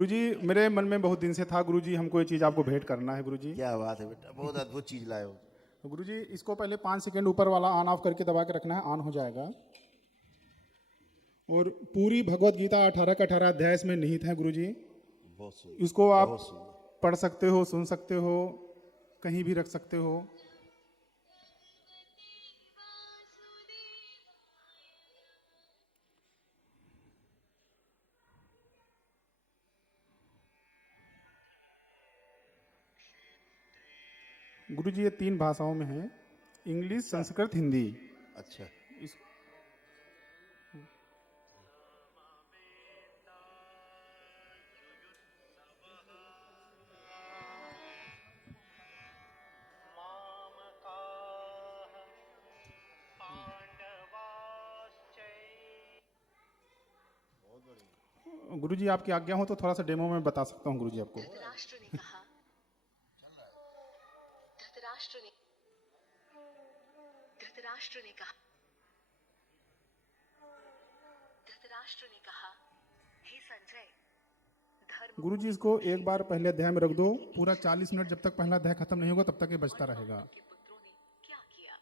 गुरुजी, मेरे मन में बहुत दिन से था गुरुजी, हमको ये चीज़ आपको भेंट करना है गुरुजी। क्या बात है बेटा, बहुत अद्भुत चीज लाए हो। गुरुजी, इसको पहले 5 सेकंड ऊपर वाला ऑन ऑफ करके दबा के रखना है, ऑन हो जाएगा। और पूरी भगवत गीता 18 का 18 अध्याय इसमें निहित है गुरुजी। बहुत सुंदर, इसको आप बहुत सुंदर। पढ़ सकते हो, सुन सकते हो, कहीं भी रख सकते हो। गुरुजी, ये 3 भाषाओं में है, इंग्लिश, संस्कृत, हिंदी। अच्छा, इस गुरुजी, आपकी आज्ञा हो तो थोड़ा सा डेमो में बता सकता हूँ गुरुजी आपको। धृतराष्ट्र ने कहा धृतराष्ट्र ने धृतराष्ट्र ने कहा धृतराष्ट्र ने कहा, हे संजय, धर्म गुरुजी, इसको एक बार पहले अध्याय में रख दो, पूरा 40 मिनट जब तक पहला अध्याय खत्म नहीं होगा तब तक ये बजता रहेगा। के पुत्रों ने क्या किया।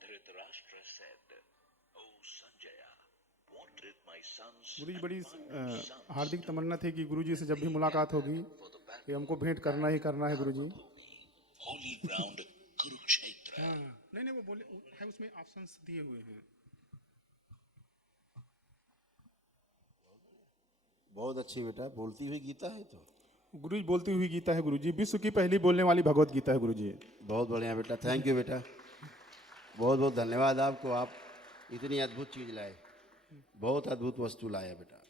Dhritarashtra said, "O Sanjaya, what did my sons Guruji, and बड़ी my sons हार्दिक do तमन्ना थी कि गुरुजी से जब भी मुलाकात होगी for the battle कि हमको भेंट करना ही करना है गुरुजी। holy ground Kurukshetra?" नहीं नहीं, वो बोले है, उसमें ऑप्शंस दिए हुए हैं। बहुत अच्छी बेटा, बोलती हुई गीता है तो। गुरुजी, बोलती हुई गीता है गुरुजी, विश्व की पहली बोलने वाली भगवत गीता है गुरुजी। बहुत बढ़िया बेटा, थैंक यू बेटा, बहुत बहुत धन्यवाद आपको। आप इतनी अद्भुत चीज लाए, बहुत अद्भुत वस्तु लाए बेटा,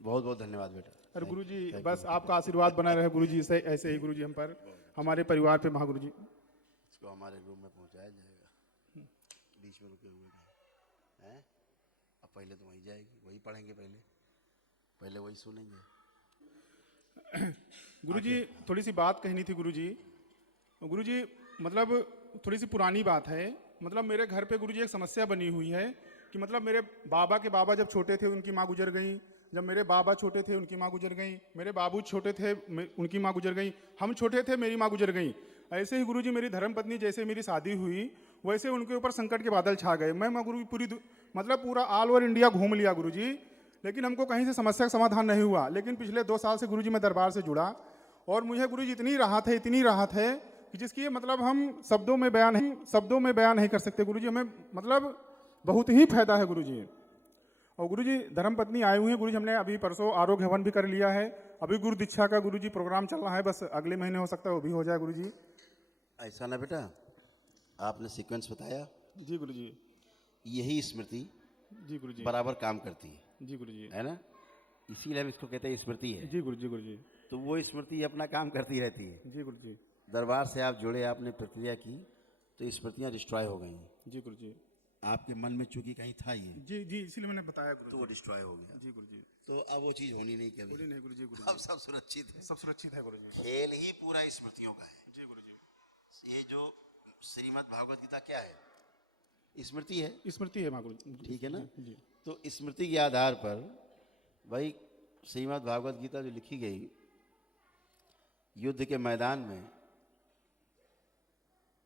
बहुत बहुत धन्यवाद बेटा। अरे गुरुजी, thank you, बस आपका आशीर्वाद बना रहे गुरुजी, से ऐसे ही गुरुजी हम पर, हमारे परिवार पे महागुरुजी। इसको हमारे रूम में पहुंचाया जाएगा, बीच में रुके हुए हैं। अब पहले तो वहीं जाएगी, वही पढ़ेंगे, पहले पहले वही सुनेंगे। गुरुजी, थोड़ी सी बात कहनी थी गुरुजी। गुरुजी, मतलब थोड़ी सी पुरानी बात है। मतलब मेरे घर पे गुरुजी एक समस्या बनी हुई है कि मतलब मेरे बाबा के बाबा जब छोटे थे उनकी माँ गुजर गई, जब मेरे बाबा छोटे थे उनकी माँ गुजर गई, मेरे बाबू छोटे थे उनकी माँ गुजर गई, हम छोटे थे मेरी माँ गुजर गई। ऐसे ही गुरुजी मेरी धर्मपत्नी, जैसे मेरी शादी हुई वैसे उनके ऊपर संकट के बादल छा गए। मैं गुरु मतलब पूरा ऑल ओवर इंडिया घूम लिया गुरुजी, लेकिन हमको कहीं से समस्या का समाधान नहीं हुआ। लेकिन पिछले 2 साल से गुरुजी मैं दरबार से जुड़ा और मुझे गुरुजी इतनी राहत है कि जिसकी मतलब हम शब्दों में बयान नहीं कर सकते गुरुजी। हमें मतलब बहुत ही फायदा है गुरुजी। और गुरुजी, धर्मपत्नी आए हुए हैं गुरुजी, हमने अभी परसों आरोग्य हवन भी कर लिया है। अभी गुरु दीक्षा का गुरुजी प्रोग्राम चल रहा है, बस अगले महीने हो सकता है वो भी हो जाए गुरुजी। ऐसा ना बेटा, आपने सीक्वेंस बताया, जी गुरुजी। यही स्मृति जी गुरुजी। बराबर काम करती जी गुरुजी। है ना, इसीलिए हम इसको कहते हैं स्मृति है। जी गुरुजी। गुरुजी। तो वो स्मृति अपना काम करती रहती है। जी गुरुजी। दरबार से आप जुड़े, आपने प्रक्रिया की, तो स्मृतियाँ डिस्ट्रॉय हो गई। जी गुरुजी। आपके मन में चूंकि कहीं था ये, जी जी, इसीलिए मैंने बताया तो वो गुरुजी। डिस्ट्रॉय हो गया। जी गुरुजी। तो अब वो चीज़ होनी नहीं कभी। नहीं गुरुजी। अब गुरुजी, सब सुरक्षित है। सब सुरक्षित है गुरुजी। खेल ही पूरा स्मृतियों का है। जी गुरुजी। ये जो श्रीमद् भागवत गीता क्या है, स्मृति है, स्मृति है माँ गुरुजी। ठीक है ना। जी। तो स्मृति के आधार पर भाई श्रीमद् भागवत गीता जो लिखी गई युद्ध के मैदान में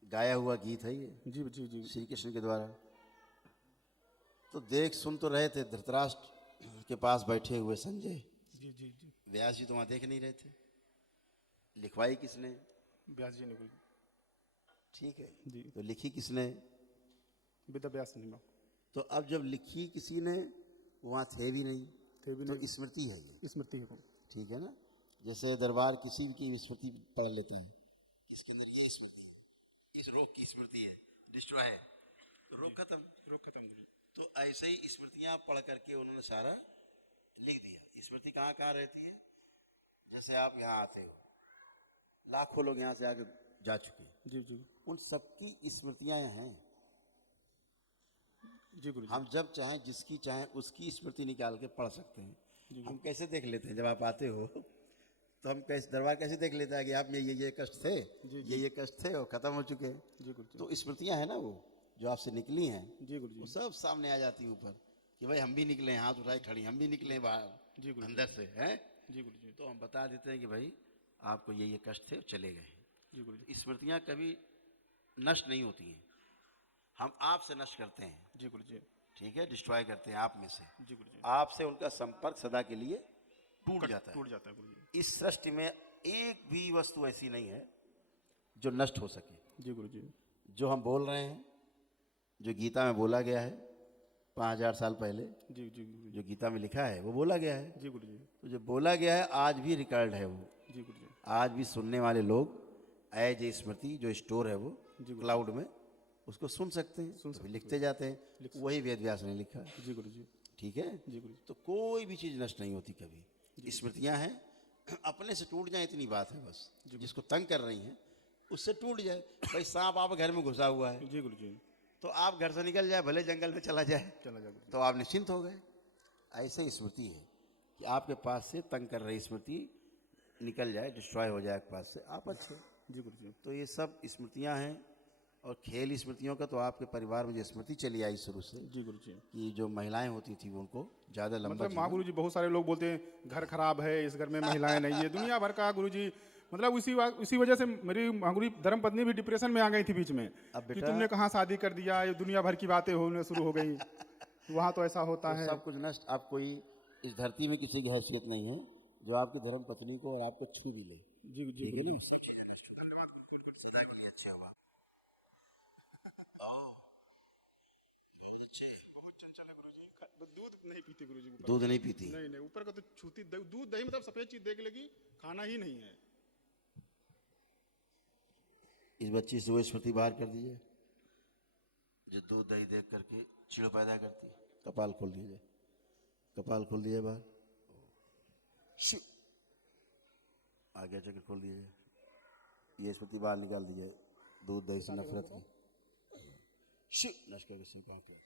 गाया हुआ गीत है ये, जी जी जी। श्री कृष्ण के द्वारा। तो देख सुन तो रहे थे धृतराष्ट्र के पास बैठे हुए संजय, जी जी जी। व्यास जी तो वहाँ देख नहीं रहे थे। लिखवाई किसने? व्यास जी ने गुरुजी। ठीक है जी। तो लिखी किसने? वेद व्यास ने माँ। तो अब जब लिखी किसी ने, वहाँ थे भी नहीं, थे भी तो नहीं। स्मृति है ये, स्मृति है वो। ठीक है ना। जैसे दरबार किसी की स्मृति पढ़ लेता है, इसके अंदर ये स्मृति है, इस रोग की स्मृति है, डिस्ट्रॉय है, तो रोग खत्म। रोग खत्म गुरुजी। तो ऐसे ही स्मृतियाँ पढ़ करके उन्होंने सारा लिख दिया। स्मृति कहाँ कहाँ रहती है? जैसे आप यहाँ आते हो, लाखों लोग यहाँ से आके जा चुके हैं, जी जी। उन सबकी स्मृतियाँ यहाँ हैं। जी गुरुजी। हम जब चाहें, जिसकी चाहें उसकी स्मृति निकाल के पढ़ सकते हैं। हम कैसे देख लेते हैं जब आप आते हो, तो हम कैसे, दरबार कैसे देख लेता है कि आप में ये कष्ट थे, ये कष्ट थे और खत्म हो चुके हैं। जी गुरुजी। तो स्मृतियाँ हैं ना, वो जो आपसे निकली हैं, जी गुरुजी। वो सब सामने आ जाती हैं ऊपर। कि भाई हम भी निकले, हाथ उठाए खड़ी, हम भी निकले बाहर जी गुरु अंदर से, हैं? जी गुरु जी। तो हम बता देते हैं कि भाई आपको ये कष्ट थे, चले गए। जी गुरु जी। स्मृतियाँ कभी नष्ट नहीं होती हैं, हम आपसे नष्ट करते हैं, जी गुरु जी। ठीक है, डिस्ट्रॉय करते हैं आप में से। जी गुरु जी। आपसे उनका संपर्क सदा के लिए टूट जाता है। टूट जाता है गुरु जी। इस सृष्टि में एक भी वस्तु ऐसी नहीं है जो नष्ट हो सके। जी गुरु जी। जो हम बोल रहे हैं, जो गीता में बोला गया है 5000 साल पहले, जी जी गुरु जी। जो गीता में लिखा है वो बोला गया है। जी गुरु जी। तो जो बोला गया है आज भी रिकॉर्ड है वो, जी गुरु जी। आज भी सुनने वाले लोग एज ए स्मृति जो स्टोर है वो क्लाउड में उसको सुन सकते हैं, तो फिर लिखते जाते हैं। वही वेद व्यास ने लिखा है, जी गुरु जी। ठीक है। जी गुरु जी। तो कोई भी चीज़ नष्ट नहीं होती कभी। स्मृतियाँ हैं, अपने से टूट जाए इतनी बात है बस। जिसको तंग कर रही हैं उससे टूट जाए। भाई सांप आप घर में घुसा हुआ है, जी गुरु जी। तो आप घर से निकल जाए, भले जंगल में चला जाए, चला जा गुरु जी। तो आप निश्चिंत हो गए। ऐसे ही स्मृति है कि आपके पास से तंग कर रही स्मृति निकल जाए, डिस्ट्रॉय हो जाए आपके पास से, आप अच्छे। जी गुरु जी। तो ये सब स्मृतियाँ हैं। और खेल स्मृतियों का, तो आपके परिवार में जो स्मृति चली आई शुरू से जी गुरु जी। कि जो महिलाएं होती थी उनको ज़्यादा लंबा मतलब माँ गुरु जी, बहुत सारे लोग बोलते हैं घर खराब है, इस घर में महिलाएं नहीं है, दुनिया भर का गुरु जी। मतलब उसी वजह से मेरी माँ गुरु धर्म पत्नी भी डिप्रेशन में आ गई थी बीच में अब कि बेटा, तुमने कहाँ शादी कर दिया, ये दुनिया भर की बातें होने शुरू हो गई। वहाँ तो ऐसा होता तो है। सब कुछ नष्ट। आप कोई इस धरती में किसी की हैसियत नहीं है जो आपकी धर्म पत्नी को और आपको छू भी ले, जी जी ठीक गुरु है जी। ना। सदा के लिए अच्छे हो आप। बहुत चंचल है गुरु जी। दूध नहीं पीती गुरु जी। दूध नहीं पीती? नहीं नहीं, ऊपर का तो छूती, दूध दही मतलब सफेद चीज देख लेगी, खाना ही नहीं है। इस बच्ची से वो स्मृति बाहर कर दीजिए जो दूध दही देख करके चिड़ो पैदा करती है। कपाल खोल दीजिए, कपाल खोल दीजिए बाहर, शिव आगे चक्कर खोल दीजिए। ये स्मृति बाहर निकाल दीजिए, दूध दही से नफरत की। शिव नष्ट करके शिव कहाँ किया।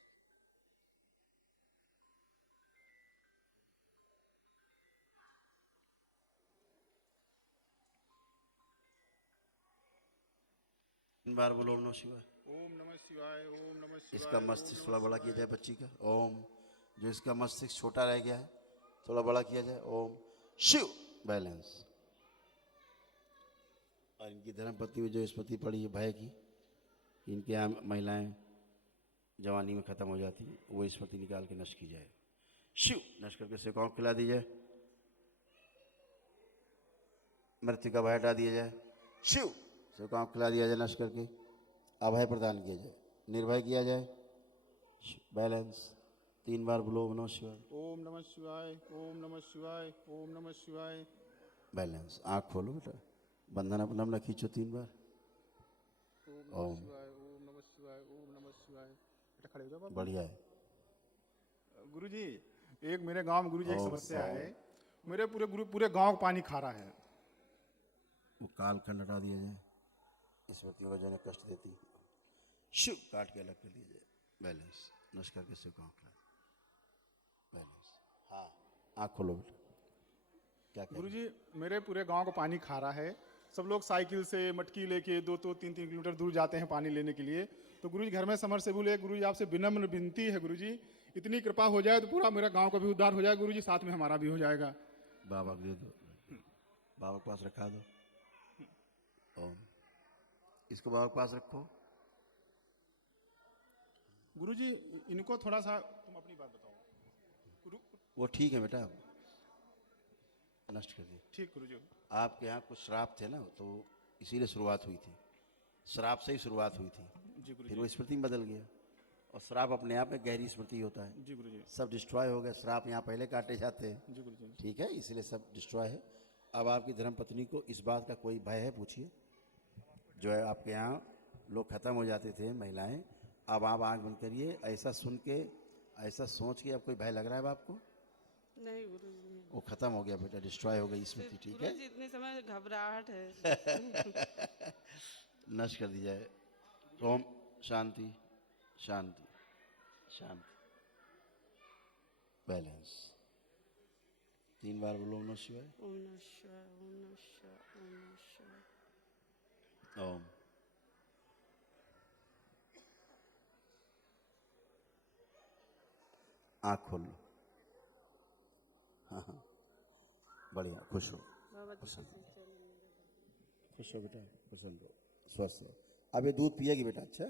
तीन बार बोलो ओम नमः शिवाय। ओम नमः शिवाय, ओम नमः शिवाय। इसका मस्तिष्क थोड़ा बड़ा किया जाए बच्ची का। ओम। जो इसका मस्तिष्क छोटा रह गया है थोड़ा बड़ा किया जाए। ओम शिव। बैलेंस। और इनकी धर्मपत्नी में जो स्मृति पड़ी है भय की, इनके यहाँ महिलाएं जवानी में खत्म हो जाती हैं, वो स्मृति निकाल के नष्ट की जाए। शिव नष्ट करके सेवकाओं को खिला दी जाए, मृत्यु का भय हटा दिया जाए। शिव सेवकाओं को खिला दिया जाए, नष्ट करके अभय प्रदान किया जाए, निर्भय किया जाए। बैलेंस। 3 बार बोलो ओम नमः शिवाय। ओम नमः शिवाय, ओम नमः शिवाय, ओम नमः शिवाय। बैलेंस। आँख खोलो बेटा, बंधन अपना अपना खींचो 3 बार। ओम नमः शिवाय, ओम नमः शिवाय, ओम नमः शिवाय। बेटा खड़े हो जाओ बाबा। बढ़िया है। गुरु जी, एक मेरे गांव में गुरु जी एक ओम समस्या है। मेरे पूरे गांव पानी खारा है। वो काल खंड हटा दिया जाए, स्मृतियों का जो है कष्ट देती है, शिव काट के अलग कर दिया जाए। बैलेंस। नष्ट करके शिव का आँख। बैलेंस। हाँ आँख खोलो बेटा। क्या कह गुरु रहे हैं? जी, मेरे पूरे गांव को पानी खारा है। सब लोग साइकिल से मटकी लेके 2-3 किलोमीटर दूर जाते हैं पानी लेने के लिए। तो गुरु जी घर में समरसेबुल है। गुरु जी आपसे विनम्र विनती है गुरु जी, इतनी कृपा हो जाए तो पूरा मेरा गांव का भी उद्धार हो जाए गुरु जी, साथ में हमारा भी हो जाएगा। बाबा को दे दो, बाबा के पास रखा दो। ओम। इसको बाबा के पास रखो। गुरु जी इनको थोड़ा सा तुम अपनी बात बताओ। गुरु वो ठीक है बेटा, नष्ट कर दिए। ठीक गुरु जी। आपके यहाँ कुछ श्राप थे ना, तो इसीलिए शुरुआत हुई थी, श्राप से ही शुरुआत हुई थी। जी गुरु फिर जी। वो स्मृति में बदल गया, और श्राप अपने आप में गहरी स्मृति होता है। जी गुरु जी। सब डिस्ट्रॉय हो गए, श्राप यहाँ पहले काटे जाते हैं, जी गुरु जी। ठीक है, इसीलिए सब डिस्ट्रॉय है। अब आपकी धर्मपत्नी को इस बात का कोई भय है? पूछिए। जो है आपके यहाँ लोग खत्म हो जाते थे महिलाएं, अब आप आँख बंद करिए, ऐसा सुन के, ऐसा सोच के अब कोई भय लग रहा है अब आपको? नहीं गुरु जी नहीं। वो खत्म हो गया बेटा, डिस्ट्रॉय हो गई स्मृति, ठीक गुरु है। जी इतने समय घबराहट है। नष्ट कर दी जाए। ओम शांति शांति शांति। बैलेंस। 3 बार बोलो ओम नमः शिवाय। ओम नमः शिवाय, ओम नमः शिवाय, ओम नमः शिवाय। ओम। आँख खोल लो। हाँ हाँ, बढ़िया, खुश हो, बाबा जी प्रसन्न के चरण में। खुश हो बेटा, प्रसन्न हो, स्वस्थ हो। अब ये दूध पिएगी बेटा, अच्छा।